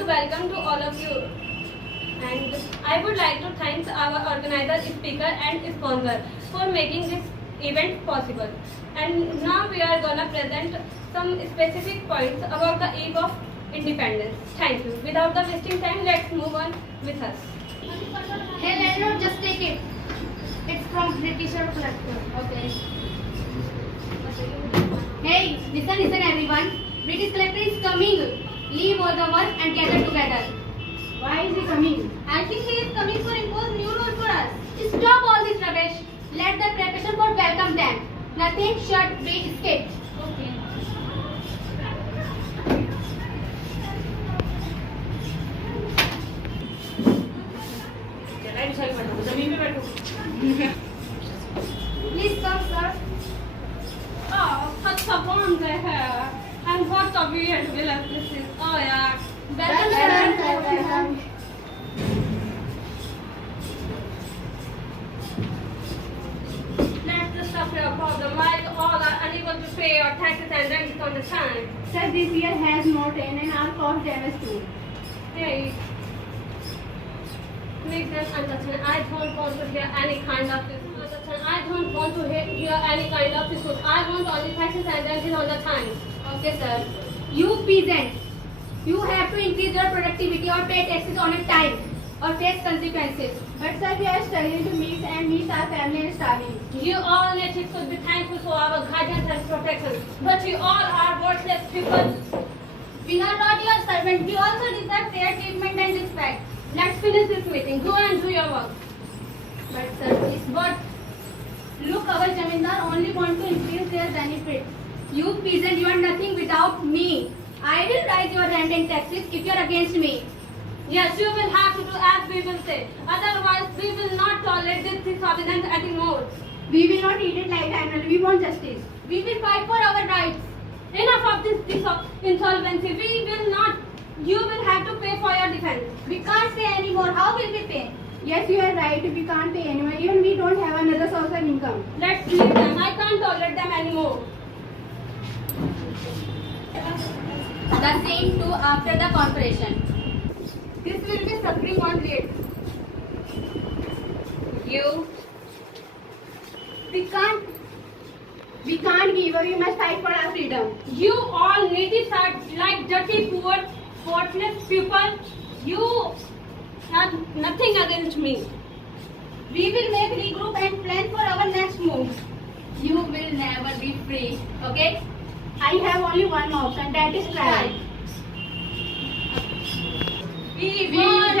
to welcome to all of you. And I would like to thank our organizer, speaker and sponsor for making this event possible. And now we are gonna present some specific points about the Eve of Independence. Thank you. Without the wasting time, let's move on with us. Hey landlord, just take it. It's from British collector. Okay. Hey, listen everyone. British collector is coming. Leave all the work and gather together. Why is he coming? I think he is coming for impose new rules for us. Stop all this rubbish. Let the preparation for welcome them. Nothing should be skipped. Okay. Please come, sir. Oh, such a warm day here. And what a weird village this is. Oh yeah. Welcome, sir. Let's discuss your problem. Why all are unable to pay your taxes and rents on the time? Sir, this year has no train and our cost damage too. Hey, make them understand. I don't want to hear any kind of this. Understand? I don't want to hear any kind of this. I want only taxes and rents on the time. Okay, sir. You peasants, you have to increase your productivity or pay taxes on a time or face consequences. But sir, we are struggling to meet our family and starving. You all natives should be thankful for our guidance and protection. But you all are worthless people. We are not your servants. We also deserve fair treatment and respect. Let's finish this meeting. Go and do your work. But sir, please, what? Look, our Jamindar only want to increase their benefits. You peasant, you are nothing without me. I will raise your rent and taxes if you are against me. Yes, you will have to do as we will say. Otherwise, we will not tolerate this disobedience anymore. We will not eat it like animal. We want justice. We will fight for our rights. Enough of this insolvency. We will not. You will have to pay for your defense. We can't pay anymore. How will we pay? Yes, you are right. We can't pay anyone. Even we don't have another source of income. Let's leave them. I can't tolerate them anymore. The same too after the corporation. This will be suffering on rate. You. We can't give up. We must fight for our freedom. You all natives are like dirty, poor, worthless people. You have nothing against me. We will make regroup and plan for our next move. You will never be free, okay? I have only one option, that is strike. We want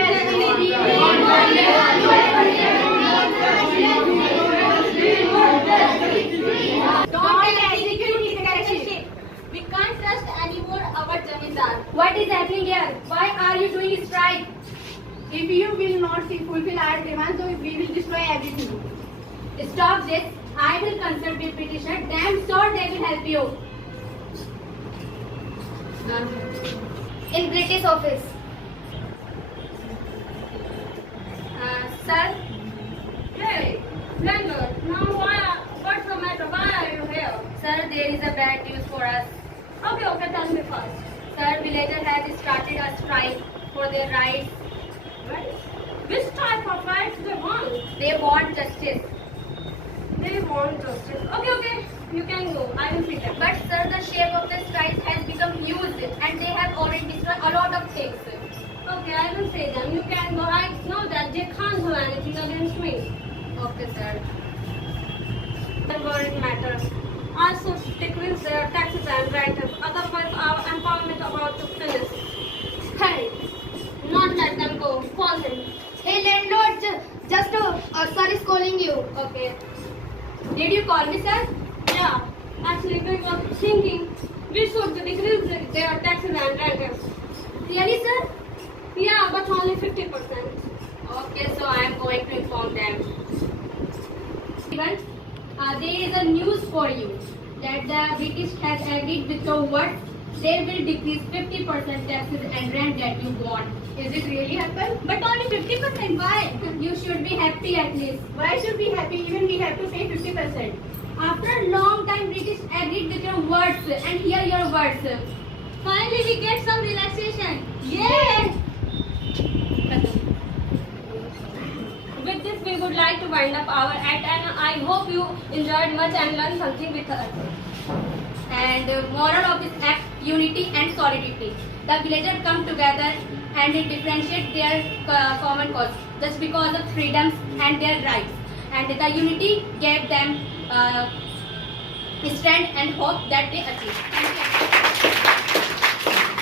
Don't execute dictatorship. We can't trust anymore our Jamindar. What is happening here? Why are you doing strike? If you will not fulfill our demands, so we will destroy everything. Stop this. I will consult with petitioner. Damn sure they will help you. In British office. Sir? Hey, landlord. Now what's the matter? Why are you here? Sir, there is a bad news for us. Okay, tell me first. Sir, villager has started a strike for their rights. Right? Which type of rights they want? They want justice. They want justice. Okay, you can go. I will see them. But sir, the shape of the strike has become huge and they have already destroyed a lot of things. Okay, I will see them. You can go. I know that they can't do anything against me. Okay, sir. Whatever it matters. Also decrease their taxes and rents. Otherwise, our empowerment about to finish. Hey, not let them go. Call him. Hey landlord, just sir is calling you. Okay. Did you call me, sir? Yeah, actually, we were thinking we should decrease their taxes and rents. Really, sir? Yeah, but only 50%. Okay, so I am going to inform them. Even there is a news for you that the British has agreed with your words. They will decrease 50% taxes and rent that you want. Is it really happen? But only 50%. Why? You should be happy at least. Why should we happy? Even we have to pay 50%. After a long time, British agreed with your words and hear your words. Finally, we get some relaxation. Yay! With this, we would like to wind up our act, and I hope you enjoyed much and learned something with us. And moral of this act: unity and solidarity. The villagers come together and differentiate their common cause just because of freedoms and their rights. And the unity gave them strength and hope that they achieved. Thank you.